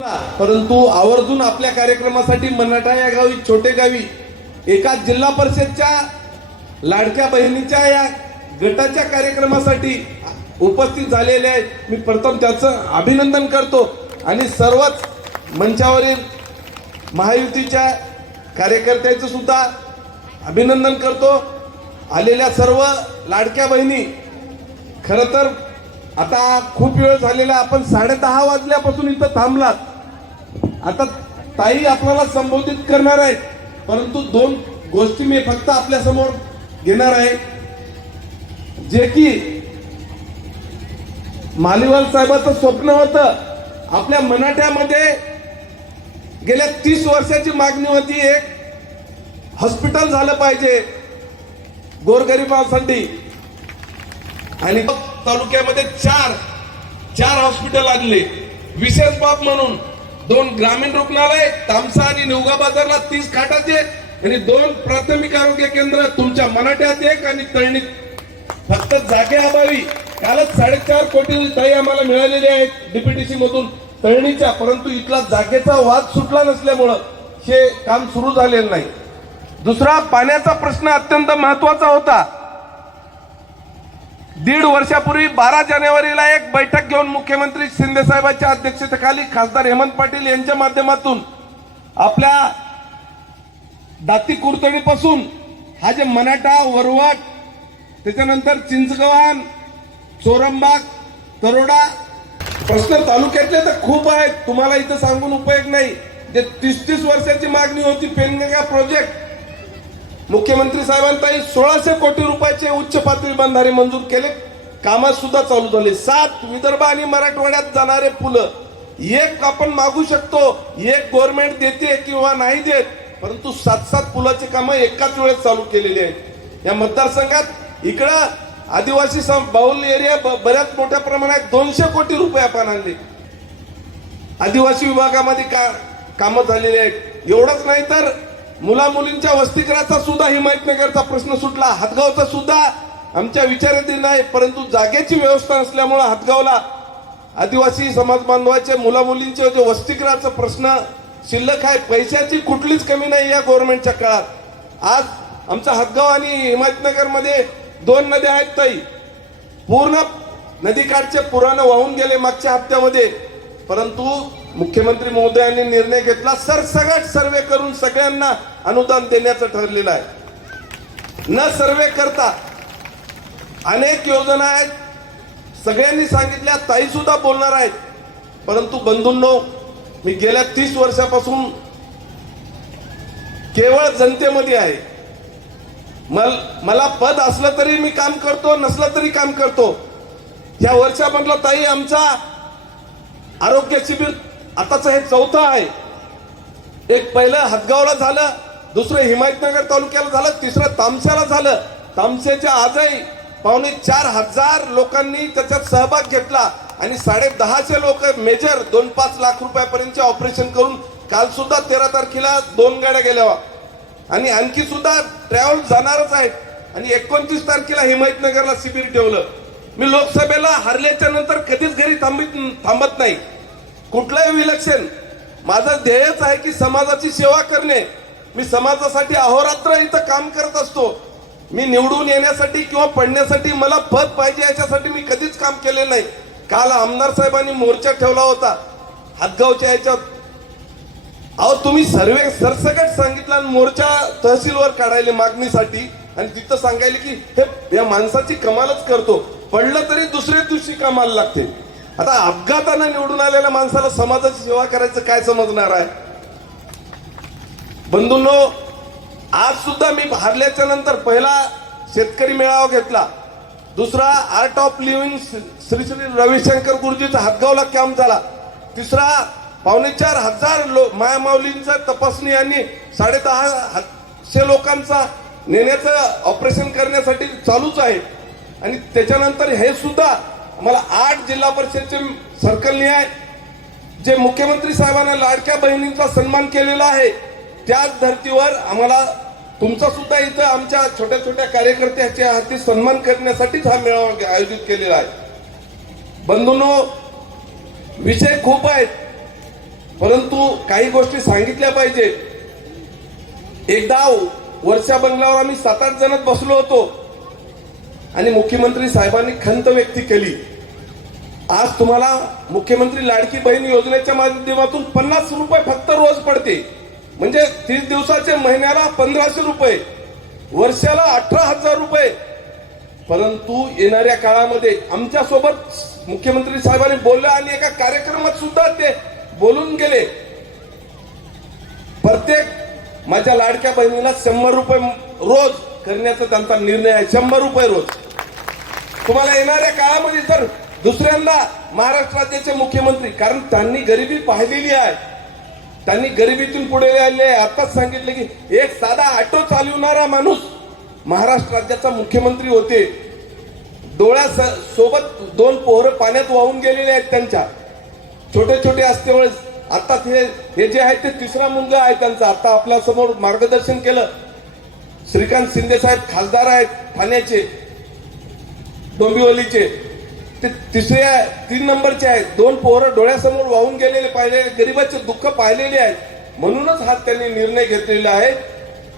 परंतु आवर्जून आपल्या कार्यक्रमासाठी मनाटा या गावी छोटे गावी एका जिल्हा परिषदच्या लाडक्या बहिणीच्या या गटाच्या कार्यक्रमासाठी उपस्थित झालेले आहेत. मी प्रथम त्याचं अभिनंदन करतो आणि सर्वच मंचावरील महायुतीच्या कार्यकर्त्याचं सुद्धा अभिनंदन करतो. आलेल्या सर्व लाडक्या बहिणी खरं तर आता खूप वेळ झालेला आपण साडे दहा वाजल्यापासून इथं थांबलात. आता ताई आपल्याला संबोधित करणार आहेत परंतु दोन गोष्टी मी फक्त आपल्यासमोर घेणार आहे. जे की मालिवाल साहेबाचं स्वप्न होतं आपल्या मनाठ्यामध्ये गेल्या तीस वर्षाची मागणी होती एक हॉस्पिटल झालं पाहिजे गोरगरिबांसाठी. आणि तालुक्यामध्ये चार चार हॉस्पिटल आणले. विशेष बाब म्हणून दोन ग्रामीण रुग्णालय तामसा आणि निवगा बाजारला तीस खाटाचे आणि दोन प्राथमिक आरोग्य केंद्र तुमच्या मराठ्यात एक आणि तळणीत फक्त जागे अभावी कालच साडेचार कोटी ताई आम्हाला मिळालेली आहेत डीपीटीसी मधून तळणीच्या परंतु इथला जागेचा वाद सुटला नसल्यामुळं हे काम सुरू झालेलं नाही. दुसरा पाण्याचा प्रश्न अत्यंत महत्त्वाचा होता. दीड वर्षापूर्वी बारा जानेवारीला एक बैठक घेऊन मुख्यमंत्री शिंदे साहेबांच्या अध्यक्षतेखाली खासदार हेमंत पाटील यांच्या माध्यमातून आपल्या दाती कुरतडीपासून हा जे मनाटा वरवट त्याच्यानंतर चिंचगव्हाण चोरंबाग तरोडा प्रश्न तालुक्यातले तर खूप आहेत. तुम्हाला इथं सांगून उपयोग नाही. जे तीस तीस वर्षाची मागणी होती पेनगंगा प्रोजेक्ट मुख्यमंत्री साहेबांनी सोळाशे कोटी रुपयाचे उच्च पातळी बंधारे मंजूर केले. कामात सुद्धा चालू झाले. सात विदर्भ आणि मराठवाड्यात जाणारे पुलं एक आपण मागू शकतो एक गव्हर्नमेंट देते किंवा नाही देत परंतु सात सात पुलाची कामं एकाच वेळेस चालू केलेली आहेत. या मतदारसंघात इकडं आदिवासी बाहुल एरिया बऱ्याच मोठ्या प्रमाणात दोनशे कोटी रुपये आपण आणले. आदिवासी विभागामध्ये का कामं झालेली आहेत. एवढंच नाही तर मुला मुलींच्या वस्तीकराचा सुद्धा हिमायतनगरचा प्रश्न सुटला. हातगावचा सुद्धा आमच्या विचारातील नाही परंतु जागेची व्यवस्था नसल्यामुळं हातगावला आदिवासी समाज बांधवाचे मुला मुलींचे जे वस्तीकराचा प्रश्न शिल्लक आहे पैशाची कुठलीच कमी नाही या गव्हर्नमेंटच्या काळात. आज आमचा हातगाव आणि हिमायतनगरमध्ये दोन नद्या आहेत ताई. पूर्ण नदीकाठचे पुराणं वाहून गेले मागच्या हप्त्यामध्ये. परंतु मुख्यमंत्री महोदयांनी निर्णय घेतला सरसगट सर्वे करून सगळ्यांना अनुदान देण्याचं ठरलेलं आहे. न सर्वे करता अनेक योजना आहेत. सगळ्यांनी सांगितल्या ताई सुद्धा बोलणार आहेत. परंतु बंधूंनो मी गेल्या तीस वर्षापासून केवळ जनतेमध्ये आहे. मल मला पद असलं तरी मी काम करतो नसलं तरी काम करतो. या वर्षामधलं ताई आमचा आरोग्य शिबिर आताच हे चौथं आहे. एक पहिलं हदगावला झालं दुसरं हिमायतनगर तालुक्याला झालं तिसरं तामशाला झालं. तामशेच्या आजही पावणे चार हजार लोकांनी त्याच्यात सहभाग घेतला आणि साडे दहाशे लोक मेजर दोन पाच लाख रुपयापर्यंतचे ऑपरेशन करून काल सुद्धा तेरा तारखेला दोन गाड्या गेल्या. आणि आणखी सुद्धा ट्रॅव्हल जाणारच आहेत. आणि एकोणतीस तारखेला हिमायतनगरला शिबिर ठेवलं. मी लोकसभेला हरल्याच्या नंतर कधीच घरी थांबित थांबत नाही. कुठलंही विलक्षण माझं ध्येयच आहे की समाजाची सेवा करणे. मी समाजासाठी अहोरात्र इथं काम करत असतो. मी निवडून येण्यासाठी किंवा पडण्यासाठी मला पद पाहिजे याच्यासाठी मी कधीच काम केले नाही. काल आमदार साहेबांनी मोर्चा ठेवला होता. हातगावच्या याच्यात. अहो तुम्ही सर्वे सरसकट सांगितलं आणि मोर्चा तहसीलवर काढायला मागणीसाठी. आणि तिथं सांगायला की हे या माणसाची कमालच करतो. पडलं तरी दुसऱ्या दिवशी कामाला लागते. आता अपघातानं निवडून आलेल्या माणसाला समाजाची सेवा करायचं काय समजणार आहे? बंधूंनो आज सुद्धा मी हारल्याच्या नंतर पहिला शेतकरी मेळावा घेतला. दुसरा Art of Living Shri Shri Ravishankar गुरुजीचा हातगावला कॅम्प झाला. तिसरा पावणे चार हजार लो मायामाऊलींचा तपासणी आणि साडे दहाशे लोकांचा नेण्याचं ऑपरेशन करण्यासाठी चालूच आहे. आणि त्याच्यानंतर हे सुद्धा मला आठ जिल्हा परिषदचे सर्कल न्याय जे मुख्यमंत्री साहेबांना लाडक्या बहिणींचा सन्मान केलेला आहे त्याच धर्तीवर आम्हाला तुमचा सुद्धा इथं आमच्या छोट्या छोट्या कार्यकर्त्याच्या हाती सन्मान करण्यासाठीच हा मेळावा आयोजित केलेला आहे. बंधूनो विषय खूप आहेत परंतु काही गोष्टी सांगितल्या पाहिजे. एकदा वर्षा बंगल्यावर आम्ही सात आठ जणच बसलो होतो. आणि मुख्यमंत्री साहेबांनी खंत व्यक्त केली. आज तुम्हाला मुख्यमंत्री लाडकी बहीण योजनेच्या माध्यमातून पन्नास रुपये फक्त रोज पडते. म्हणजे तीस दिवसाचे महिन्याला पंधराशे रुपये वर्षाला अठरा हजार रुपये. परंतु येणाऱ्या काळामध्ये आमच्यासोबत मुख्यमंत्री साहेबांनी बोलले आणि एका कार्यक्रमात सुद्धा ते बोलून गेले. प्रत्येक माझ्या लाडक्या बहिणीला शंभर रुपये रोज करण्याचा त्यांचा निर्णय आहे. शंभर रुपये रोज. तुम्हाला येणाऱ्या काळामध्ये तर दुसऱ्यांदा महाराष्ट्र राज्याचे मुख्यमंत्री कारण त्यांनी गरिबी पाहिलेली आहे. त्यांनी गरिबीतून पुढे आले आताच सांगितलं की एक साधा ऑटो चालवणारा माणूस महाराष्ट्र राज्याचा मुख्यमंत्री होते. डोळ्या स- सोबत दोन पोहरं पाण्यात वाहून गेलेले आहेत त्यांच्या. छोटे छोटे असल्यामुळे आता हे हे जे आहे ते तिसरा मुलगा आहे त्यांचा. आता आपल्यासमोर मार्गदर्शन केलं. श्रीकांत शिंदे साहेब खासदार आहेत ठाण्याचे. डोंबिवलीचे. ते तिसऱ्या तीन नंबरचे आहेत. दोन पोरं डोळ्यासमोर वाहून गेलेले पाहिले गरिबाचे दुःख पाहिलेले आहेत. म्हणूनच हा त्यांनी निर्णय घेतलेला आहे.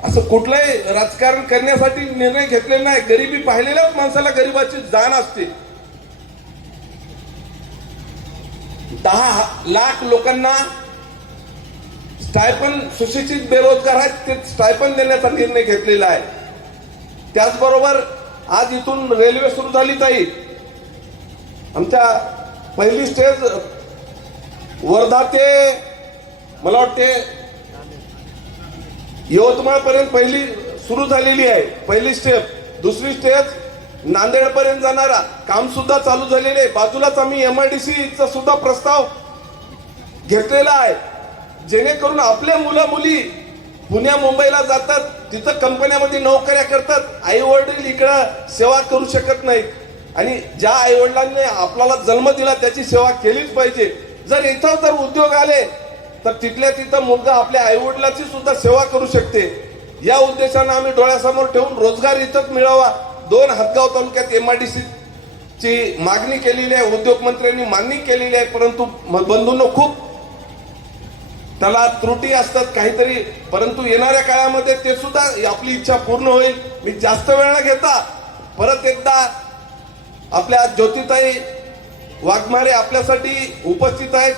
असं कुठलंही राजकारण करण्यासाठी निर्णय घेतलेला नाही. गरिबी पाहिलेल्याच माणसाला गरिबाची जाण असते. दहा लाख लोकांना स्टायपन सुशिक्षित बेरोजगार आहेत ते स्टायपन देण्याचा निर्णय घेतलेला आहे. त्याचबरोबर आज इथून रेल्वे सुरू झाली ताई. आमच्या पहिली स्टेज वर्धा ते मला वाटते यवतमाळपर्यंत पहिली सुरू झालेली आहे पहिली स्टेप दुसरी स्टेज नांदेडपर्यंत जाणारा. काम सुद्धा चालू झालेले आहे. बाजूलाच आम्ही एम आय डी चा सुद्धा प्रस्ताव घेतलेला आहे. जेणेकरून आपल्या मुलं मुली पुण्या मुंबईला जातात तिथं कंपन्यामध्ये नोकऱ्या करतात आई वडील इकडं सेवा करू शकत नाहीत. आणि ज्या आई वडिलांनी आपल्याला जन्म दिला त्याची सेवा केलीच पाहिजे. जर इथं जर उद्योग आले तर तिथल्या तिथं मुलगा आपल्या आई वडिलाची सुद्धा सेवा करू शकते. या उद्देशानं आम्ही डोळ्यासमोर ठेवून रोजगार इथंच मिळावा. दोन हदगाव तालुक्यात एमआयडीसी ची मागणी केलेली आहे उद्योग मंत्र्यांनी मागणी केलेली आहे परंतु बंधूंना खूप त्याला त्रुटी असतात काहीतरी परंतु येणाऱ्या काळामध्ये ते सुद्धा आपली इच्छा पूर्ण होईल. मी जास्त वेळ न घेता परत एकदा आपल्या ज्योतिताई वाघमारे आपल्यासाठी उपस्थित आहेत.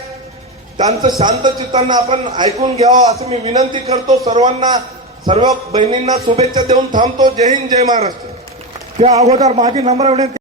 त्यांचं शांत चित्तांना आपण ऐकून घ्यावं असं मी विनंती करतो सर्वांना. सर्व बहिणींना शुभेच्छा देऊन थांबतो. जय हिंद जय महाराष्ट्र. त्या अगोदर माझी नम्र विनंती